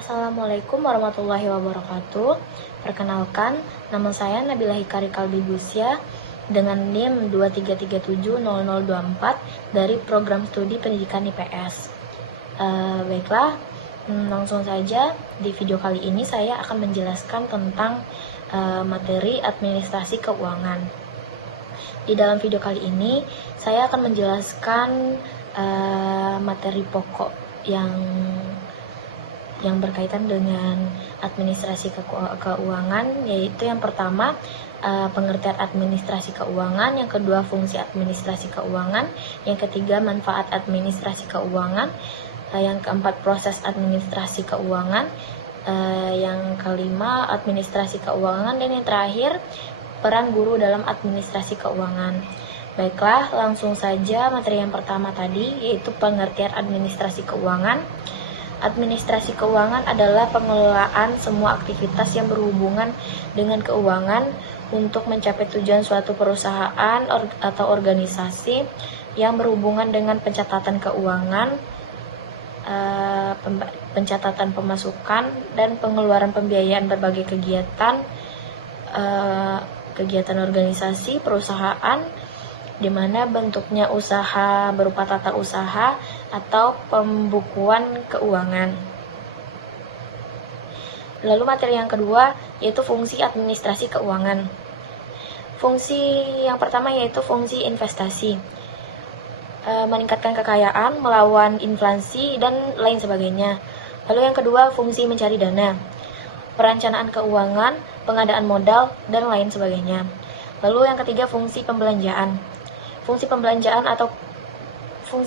Assalamualaikum warahmatullahi wabarakatuh. Perkenalkan, nama saya Nabila Hikari Kalbi Gusya dengan NIM 23370024 dari Program Studi Pendidikan IPS. Baiklah, langsung saja di video kali ini saya akan menjelaskan tentang materi administrasi keuangan. Di dalam video kali ini saya akan menjelaskan materi pokok yang berkaitan dengan administrasi keuangan, yaitu yang pertama pengertian administrasi keuangan, yang kedua fungsi administrasi keuangan, yang ketiga manfaat administrasi keuangan, yang keempat proses administrasi keuangan, yang kelima administrasi keuangan, dan yang terakhir peran guru dalam administrasi keuangan. Baiklah, langsung saja materi yang pertama tadi, yaitu pengertian administrasi keuangan. Administrasi keuangan adalah pengelolaan semua aktivitas yang berhubungan dengan keuangan untuk mencapai tujuan suatu perusahaan atau organisasi yang berhubungan dengan pencatatan keuangan, pencatatan pemasukan, dan pengeluaran pembiayaan berbagai kegiatan organisasi, perusahaan, di mana bentuknya usaha berupa tata usaha atau pembukuan keuangan. Lalu materi yang kedua yaitu fungsi administrasi keuangan. Fungsi yang pertama yaitu fungsi investasi, meningkatkan kekayaan, melawan inflasi, dan lain sebagainya. Lalu yang kedua fungsi mencari dana, perencanaan keuangan, pengadaan modal, dan lain sebagainya. Lalu yang ketiga fungsi pembelanjaan. Fungsi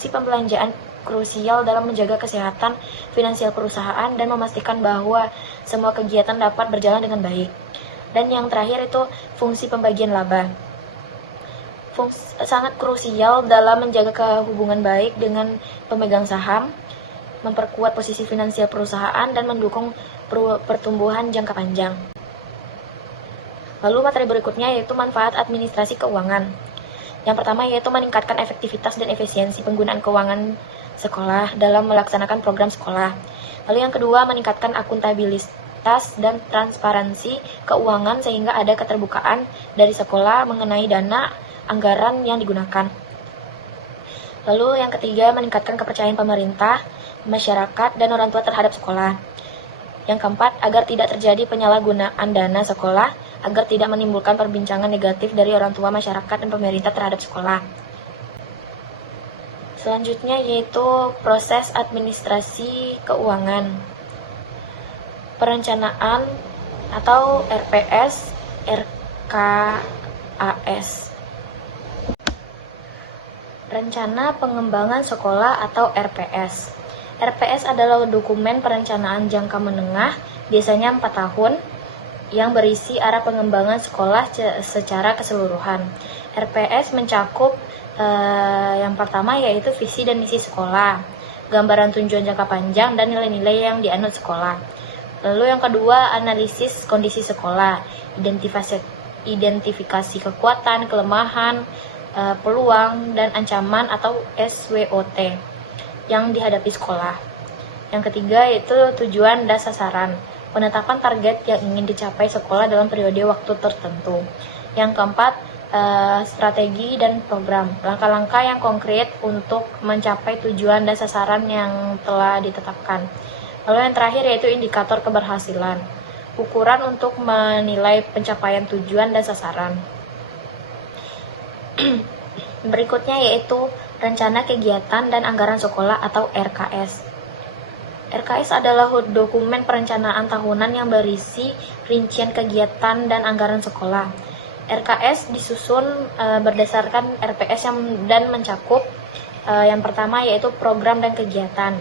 pembelanjaan krusial dalam menjaga kesehatan finansial perusahaan dan memastikan bahwa semua kegiatan dapat berjalan dengan baik. Dan yang terakhir itu fungsi pembagian laba. Sangat krusial dalam menjaga kehubungan baik dengan pemegang saham, memperkuat posisi finansial perusahaan, dan mendukung pertumbuhan jangka panjang. Lalu materi berikutnya yaitu manfaat administrasi keuangan. Yang pertama yaitu meningkatkan efektivitas dan efisiensi penggunaan keuangan sekolah dalam melaksanakan program sekolah. Lalu yang kedua meningkatkan akuntabilitas dan transparansi keuangan sehingga ada keterbukaan dari sekolah mengenai dana anggaran yang digunakan. Lalu yang ketiga meningkatkan kepercayaan pemerintah, masyarakat, dan orang tua terhadap sekolah. Yang keempat, agar tidak terjadi penyalahgunaan dana sekolah, agar tidak menimbulkan perbincangan negatif dari orang tua, masyarakat, dan pemerintah terhadap sekolah. Selanjutnya yaitu proses administrasi keuangan. Perencanaan atau RPS, RKAS. Rencana Pengembangan Sekolah atau RPS. RPS adalah dokumen perencanaan jangka menengah, biasanya 4 tahun, yang berisi arah pengembangan sekolah secara keseluruhan. RPS mencakup yang pertama yaitu visi dan misi sekolah, gambaran tujuan jangka panjang, dan nilai-nilai yang dianut sekolah. Lalu yang kedua, analisis kondisi sekolah, identifikasi kekuatan, kelemahan, peluang, dan ancaman atau SWOT yang dihadapi sekolah. Yang ketiga yaitu tujuan dan sasaran, penetapan target yang ingin dicapai sekolah dalam periode waktu tertentu. Yang keempat, strategi dan program, langkah-langkah yang konkret untuk mencapai tujuan dan sasaran yang telah ditetapkan. Lalu yang terakhir yaitu indikator keberhasilan, ukuran untuk menilai pencapaian tujuan dan sasaran. Berikutnya yaitu Rencana Kegiatan dan Anggaran Sekolah atau RKS. RKS adalah dokumen perencanaan tahunan yang berisi rincian kegiatan dan anggaran sekolah. RKS disusun berdasarkan RPS dan mencakup yang pertama yaitu program dan kegiatan.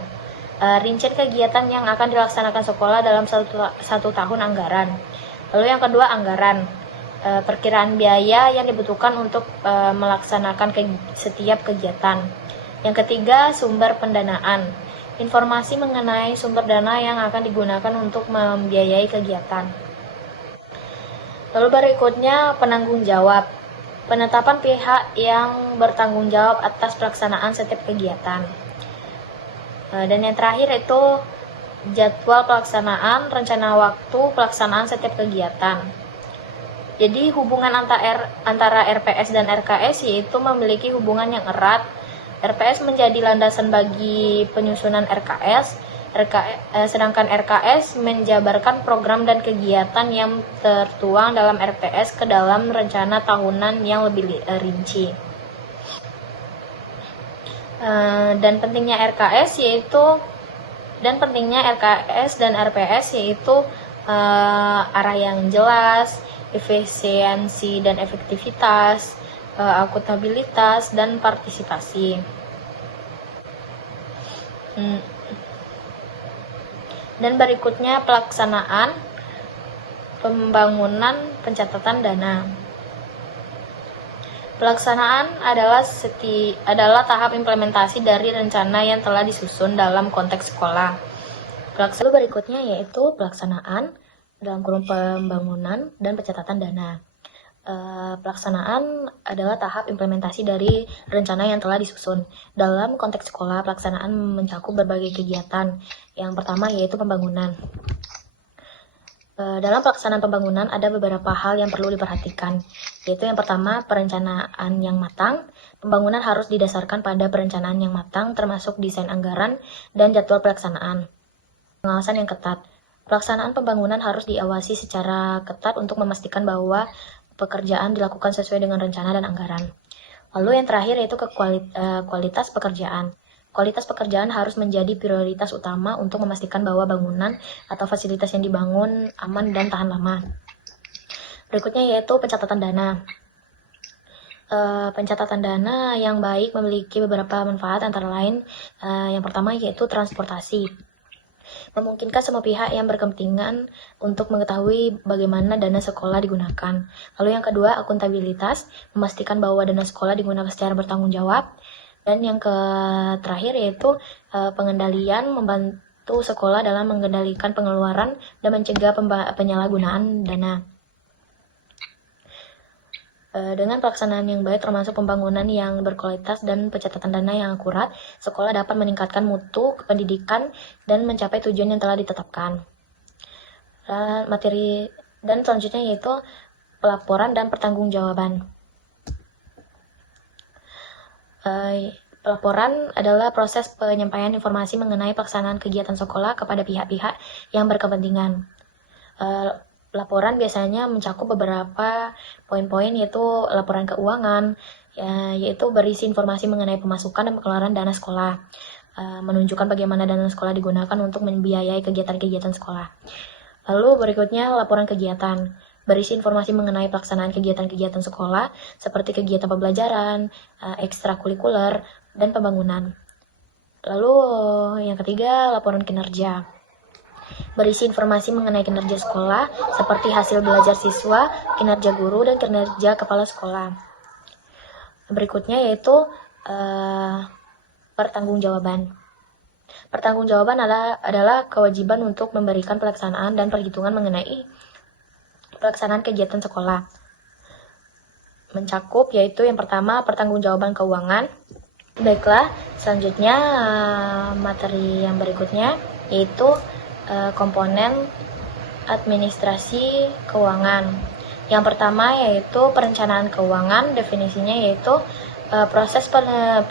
Rincian kegiatan yang akan dilaksanakan sekolah dalam satu tahun anggaran. Lalu yang kedua anggaran. Perkiraan biaya yang dibutuhkan untuk melaksanakan setiap kegiatan. Yang ketiga, sumber pendanaan. Informasi mengenai sumber dana yang akan digunakan untuk membiayai kegiatan. Lalu berikutnya, penanggung jawab. Penetapan pihak yang bertanggung jawab atas pelaksanaan setiap kegiatan. Dan yang terakhir itu jadwal pelaksanaan, rencana waktu pelaksanaan setiap kegiatan. Jadi hubungan antara RPS dan RKS yaitu memiliki hubungan yang erat. RPS menjadi landasan bagi penyusunan RKS, sedangkan RKS menjabarkan program dan kegiatan yang tertuang dalam RPS ke dalam rencana tahunan yang lebih rinci. Dan pentingnya RKS dan RPS yaitu arah yang jelas, efisiensi dan efektivitas, akuntabilitas dan partisipasi. Dan berikutnya pelaksanaan, pembangunan, pencatatan dana. Pelaksanaan adalah tahap implementasi dari rencana yang telah disusun dalam konteks sekolah. Pelaksanaan berikutnya yaitu pelaksanaan dalam kurung pembangunan dan pencatatan dana. Pelaksanaan adalah tahap implementasi dari rencana yang telah disusun. Dalam konteks sekolah, pelaksanaan mencakup berbagai kegiatan. Yang pertama yaitu pembangunan. Dalam pelaksanaan pembangunan ada beberapa hal yang perlu diperhatikan, yaitu yang pertama perencanaan yang matang. Pembangunan harus didasarkan pada perencanaan yang matang, termasuk desain anggaran dan jadwal pelaksanaan. Pengawasan yang ketat. Pelaksanaan pembangunan harus diawasi secara ketat untuk memastikan bahwa pekerjaan dilakukan sesuai dengan rencana dan anggaran. Lalu yang terakhir yaitu kualitas pekerjaan. Kualitas pekerjaan harus menjadi prioritas utama untuk memastikan bahwa bangunan atau fasilitas yang dibangun aman dan tahan lama. Berikutnya yaitu pencatatan dana. Pencatatan dana yang baik memiliki beberapa manfaat, antara lain yang pertama yaitu transportasi. Memungkinkan semua pihak yang berkepentingan untuk mengetahui bagaimana dana sekolah digunakan. Lalu yang kedua, akuntabilitas, memastikan bahwa dana sekolah digunakan secara bertanggung jawab. Dan yang terakhir yaitu pengendalian, membantu sekolah dalam mengendalikan pengeluaran dan mencegah penyalahgunaan dana. Dengan pelaksanaan yang baik termasuk pembangunan yang berkualitas dan pencatatan dana yang akurat, sekolah dapat meningkatkan mutu pendidikan dan mencapai tujuan yang telah ditetapkan. Materi dan selanjutnya yaitu pelaporan dan pertanggungjawaban. Pelaporan adalah proses penyampaian informasi mengenai pelaksanaan kegiatan sekolah kepada pihak-pihak yang berkepentingan. Laporan biasanya mencakup beberapa poin-poin, yaitu laporan keuangan, yaitu berisi informasi mengenai pemasukan dan pengeluaran dana sekolah, menunjukkan bagaimana dana sekolah digunakan untuk membiayai kegiatan-kegiatan sekolah. Lalu berikutnya laporan kegiatan, berisi informasi mengenai pelaksanaan kegiatan-kegiatan sekolah, seperti kegiatan pembelajaran, ekstrakurikuler, dan pembangunan. Lalu yang ketiga, laporan kinerja. Berisi informasi mengenai kinerja sekolah, seperti hasil belajar siswa, kinerja guru, dan kinerja kepala sekolah. Berikutnya yaitu pertanggungjawaban. Pertanggungjawaban adalah kewajiban untuk memberikan pelaksanaan dan perhitungan mengenai pelaksanaan kegiatan sekolah. Mencakup yaitu yang pertama pertanggungjawaban keuangan. Baiklah, selanjutnya materi yang berikutnya yaitu komponen administrasi keuangan. Yang pertama yaitu perencanaan keuangan. Definisinya yaitu proses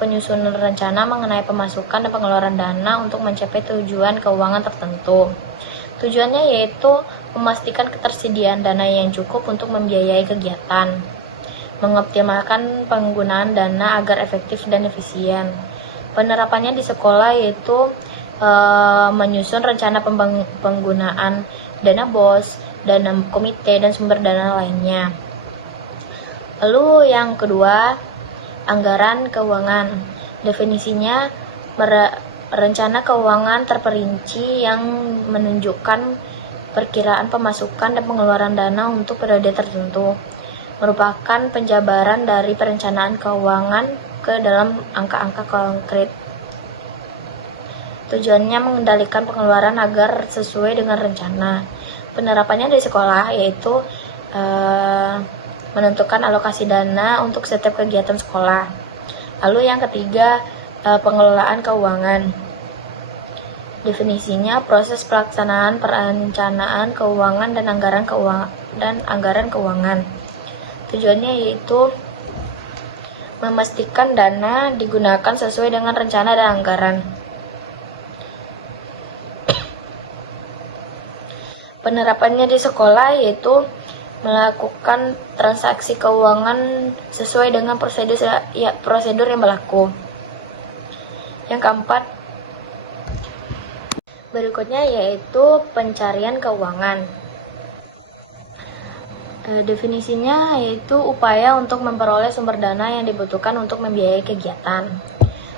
penyusunan rencana mengenai pemasukan dan pengeluaran dana untuk mencapai tujuan keuangan tertentu. Tujuannya yaitu memastikan ketersediaan dana yang cukup untuk membiayai kegiatan, mengoptimalkan penggunaan dana agar efektif dan efisien. Penerapannya di sekolah yaitu menyusun rencana penggunaan dana BOS, dana komite, dan sumber dana lainnya. Lalu yang kedua, anggaran keuangan. Definisinya rencana keuangan terperinci yang menunjukkan perkiraan pemasukan dan pengeluaran dana untuk periode tertentu, merupakan penjabaran dari perencanaan keuangan ke dalam angka-angka konkret. Tujuannya mengendalikan pengeluaran agar sesuai dengan rencana. Penerapannya di sekolah yaitu menentukan alokasi dana untuk setiap kegiatan sekolah. Lalu yang ketiga, pengelolaan keuangan. Definisinya, proses pelaksanaan perencanaan keuangan dan anggaran keuangan. Tujuannya yaitu memastikan dana digunakan sesuai dengan rencana dan anggaran. Penerapannya di sekolah yaitu melakukan transaksi keuangan sesuai dengan prosedur yang berlaku. Yang keempat, berikutnya yaitu pencarian keuangan. Definisinya yaitu upaya untuk memperoleh sumber dana yang dibutuhkan untuk membiayai kegiatan.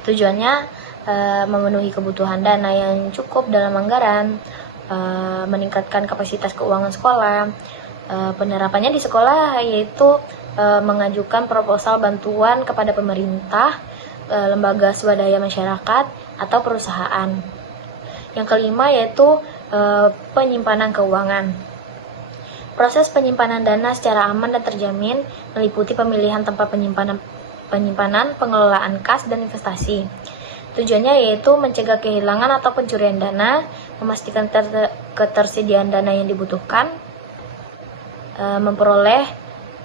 Tujuannya memenuhi kebutuhan dana yang cukup dalam anggaran, meningkatkan kapasitas keuangan sekolah. Penerapannya di sekolah yaitu mengajukan proposal bantuan kepada pemerintah, lembaga swadaya masyarakat, atau perusahaan. Yang kelima yaitu penyimpanan keuangan. Proses penyimpanan dana secara aman dan terjamin meliputi pemilihan tempat penyimpanan, pengelolaan kas, dan investasi. Tujuannya yaitu mencegah kehilangan atau pencurian dana, memastikan ketersediaan dana yang dibutuhkan, memperoleh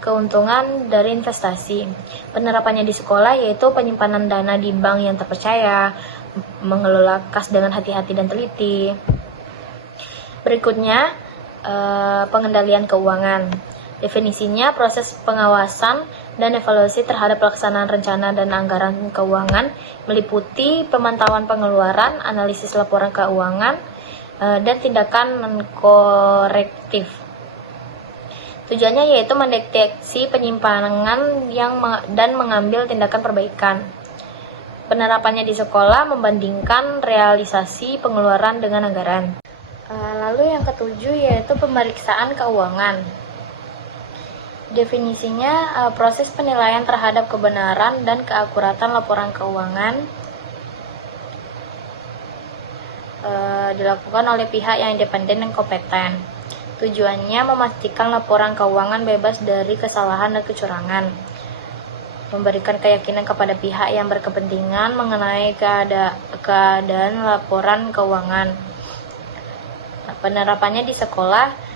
keuntungan dari investasi. Penerapannya di sekolah yaitu penyimpanan dana di bank yang terpercaya, mengelola kas dengan hati-hati dan teliti. Berikutnya, pengendalian keuangan. Definisinya, proses pengawasan dan evaluasi terhadap pelaksanaan rencana dan anggaran keuangan meliputi pemantauan pengeluaran, analisis laporan keuangan, dan tindakan korektif. Tujuannya yaitu mendeteksi penyimpangan dan mengambil tindakan perbaikan. Penerapannya di sekolah membandingkan realisasi pengeluaran dengan anggaran. Lalu yang ketujuh yaitu pemeriksaan keuangan. Definisinya, proses penilaian terhadap kebenaran dan keakuratan laporan keuangan dilakukan oleh pihak yang independen dan kompeten. Tujuannya memastikan laporan keuangan bebas dari kesalahan dan kecurangan, memberikan keyakinan kepada pihak yang berkepentingan mengenai keadaan laporan keuangan. Penerapannya di sekolah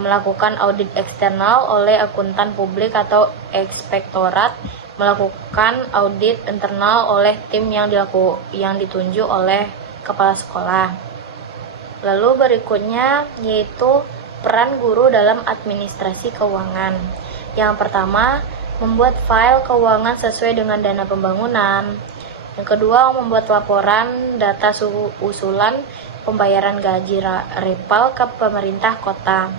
melakukan audit eksternal oleh akuntan publik atau inspektorat, melakukan audit internal oleh tim yang ditunjuk oleh kepala sekolah. Lalu berikutnya yaitu peran guru dalam administrasi keuangan. Yang pertama, membuat file keuangan sesuai dengan dana pembangunan. Yang kedua, membuat laporan data usulan pembayaran gaji repal ke pemerintah kota.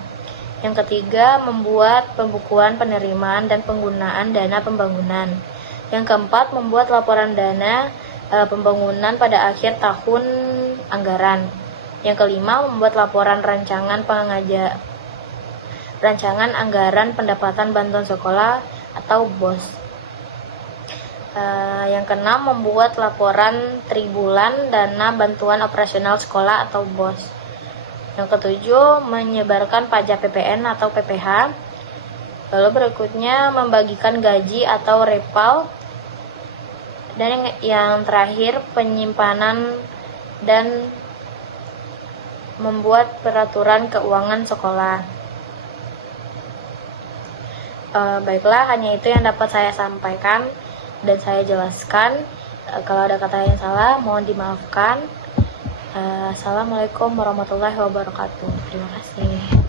Yang ketiga, membuat pembukuan penerimaan dan penggunaan dana pembangunan. Yang keempat, membuat laporan dana pembangunan pada akhir tahun anggaran. Yang kelima, membuat laporan rancangan anggaran pendapatan bantuan sekolah atau BOS. Yang keenam, membuat laporan tribulan dana bantuan operasional sekolah atau BOS. Yang ketujuh, menyebarkan pajak PPN atau PPH. Lalu berikutnya, membagikan gaji atau repal. Dan yang terakhir, penyimpanan dan membuat peraturan keuangan sekolah. Baiklah, hanya itu yang dapat saya sampaikan dan saya jelaskan. Kalau ada kata yang salah, mohon dimaafkan. Assalamualaikum warahmatullahi wabarakatuh. Terima kasih.